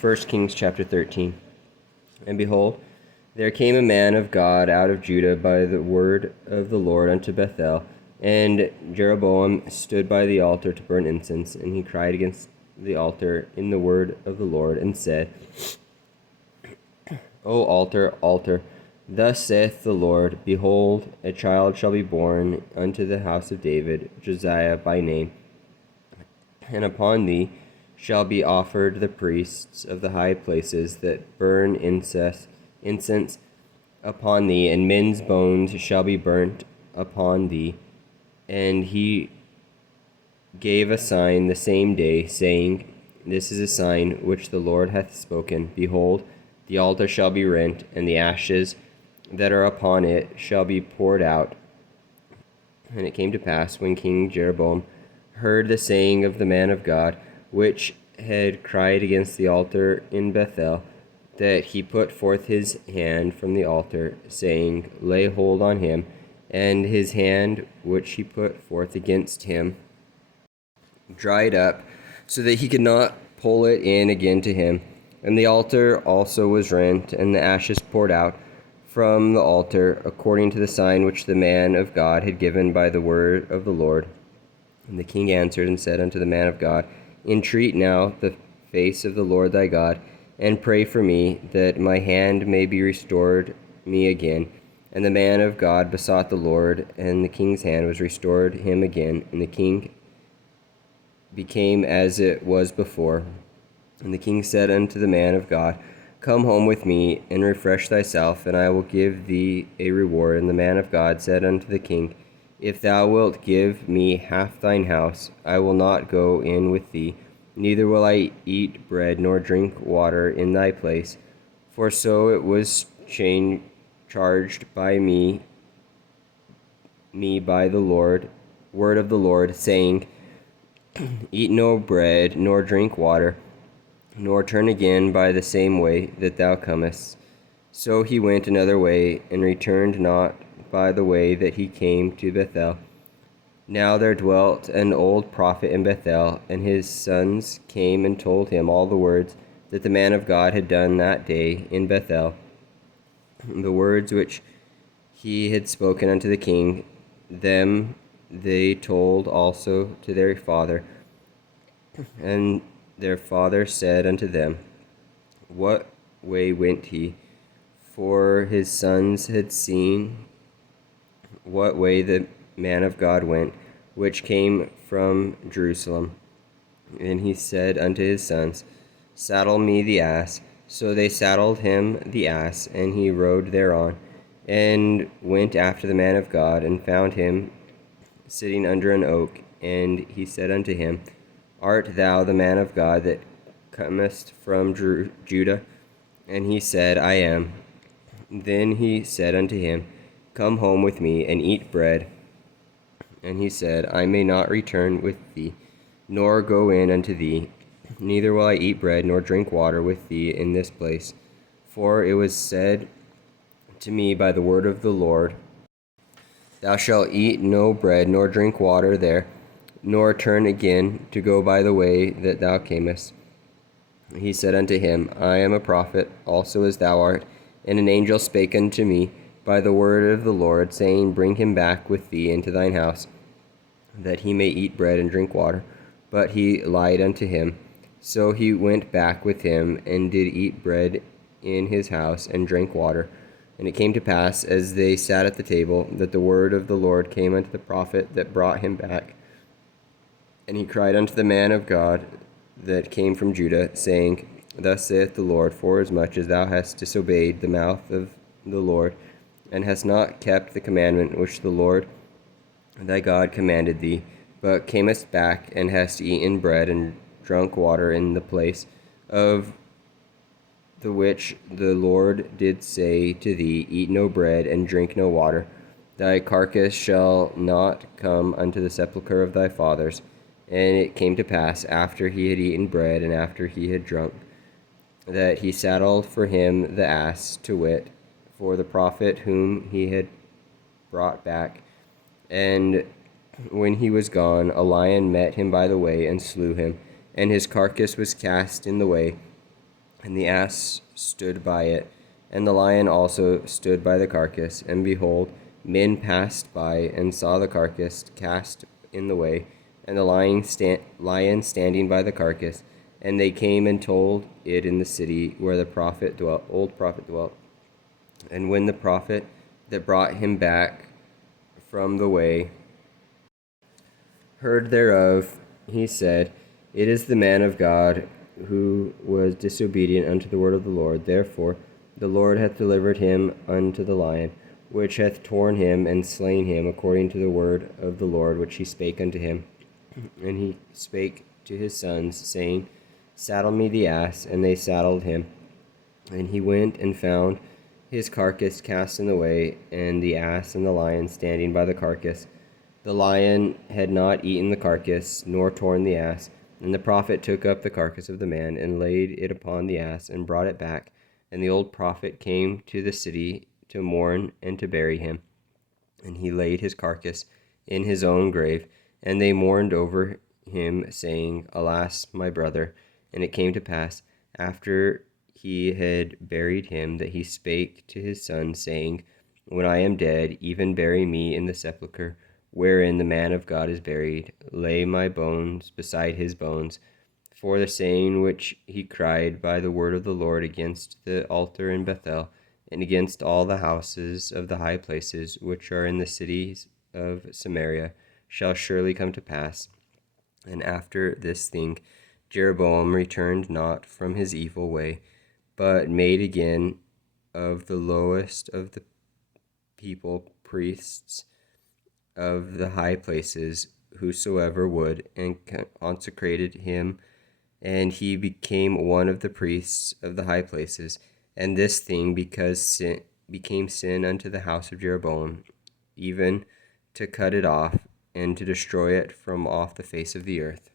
1 Kings chapter 13. And behold, there came a man of God out of Judah by the word of the Lord unto Bethel, and Jeroboam stood by the altar to burn incense, and he cried against the altar in the word of the Lord, and said, O altar, altar, thus saith the Lord, behold, a child shall be born unto the house of David, Josiah by name, and upon thee shall be offered the priests of the high places that burn incense upon thee, and men's bones shall be burnt upon thee. And he gave a sign the same day, saying, This is a sign which the Lord hath spoken. Behold, the altar shall be rent, and the ashes that are upon it shall be poured out. And it came to pass, when King Jeroboam heard the saying of the man of God, which had cried against the altar in Bethel, that he put forth his hand from the altar, saying, Lay hold on him. And his hand which he put forth against him dried up, so that he could not pull it in again to him. And the altar also was rent, and the ashes poured out from the altar, according to the sign which the man of God had given by the word of the Lord. And the king answered and said unto the man of God, Entreat now the face of the Lord thy God, and pray for me, that my hand may be restored me again. And the man of God besought the Lord, and the king's hand was restored him again, and the king became as it was before. And the king said unto the man of God, Come home with me, and refresh thyself, and I will give thee a reward. And the man of God said unto the king, If thou wilt give me half thine house, I will not go in with thee, neither will I eat bread nor drink water in thy place. For so it was charged by me by the word of the Lord, saying, Eat no bread nor drink water, nor turn again by the same way that thou comest. So he went another way, and returned not by the way that he came to Bethel. Now there dwelt an old prophet in Bethel, and his sons came and told him all the words that the man of God had done that day in Bethel, the words which he had spoken unto the king. Them they told also to their father. And their father said unto them, What way went he? For his sons had seen what way the man of God went, which came from Jerusalem. And he said unto his sons, Saddle me the ass. So they saddled him the ass, and he rode thereon, and went after the man of God, and found him sitting under an oak. And he said unto him, Art thou the man of God that comest from Judah? And he said, I am. Then he said unto him, Come home with me, and eat bread. And he said, I may not return with thee, nor go in unto thee, neither will I eat bread nor drink water with thee in this place. For it was said to me by the word of the Lord, Thou shalt eat no bread nor drink water there, nor turn again to go by the way that thou camest. He said unto him, I am a prophet, also as thou art. And an angel spake unto me by the word of the Lord, saying, Bring him back with thee into thine house, that he may eat bread and drink water. But he lied unto him. So he went back with him, and did eat bread in his house, and drank water. And it came to pass, as they sat at the table, that the word of the Lord came unto the prophet that brought him back. And he cried unto the man of God that came from Judah, saying, Thus saith the Lord, Forasmuch as thou hast disobeyed the mouth of the Lord, and hast not kept the commandment which the Lord thy God commanded thee, but camest back, and hast eaten bread and drunk water in the place of the which the Lord did say to thee, Eat no bread and drink no water, thy carcass shall not come unto the sepulchre of thy fathers. And it came to pass, after he had eaten bread, and after he had drunk, that he saddled for him the ass, to wit, for the prophet whom he had brought back. And when he was gone, a lion met him by the way, and slew him, and his carcass was cast in the way. and the ass stood by it, and the lion also stood by the carcass. And behold, men passed by and saw the carcass cast in the way, and the lion standing by the carcass. And they came and told it in the city where the old prophet dwelt. And when the prophet that brought him back from the way heard thereof, he said, It is the man of God who was disobedient unto the word of the Lord. Therefore the Lord hath delivered him unto the lion, which hath torn him and slain him according to the word of the Lord which he spake unto him. And he spake to his sons, saying, Saddle me the ass. And they saddled him. And he went and found his carcass cast in the way, and the ass and the lion standing by the carcass. The lion had not eaten the carcass, nor torn the ass. And the prophet took up the carcass of the man, and laid it upon the ass, and brought it back. And the old prophet came to the city to mourn and to bury him. And he laid his carcass in his own grave. And they mourned over him, saying, Alas, my brother. And it came to pass, after he had buried him, that he spake to his son, saying, When I am dead, even bury me in the sepulchre wherein the man of God is buried. Lay my bones beside his bones. For the saying which he cried by the word of the Lord against the altar in Bethel, and against all the houses of the high places which are in the cities of Samaria, shall surely come to pass. And after this thing, Jeroboam returned not from his evil way, but made again of the lowest of the people priests of the high places, whosoever would, and consecrated him, and he became one of the priests of the high places. And this thing became sin unto the house of Jeroboam, even to cut it off, and to destroy it from off the face of the earth.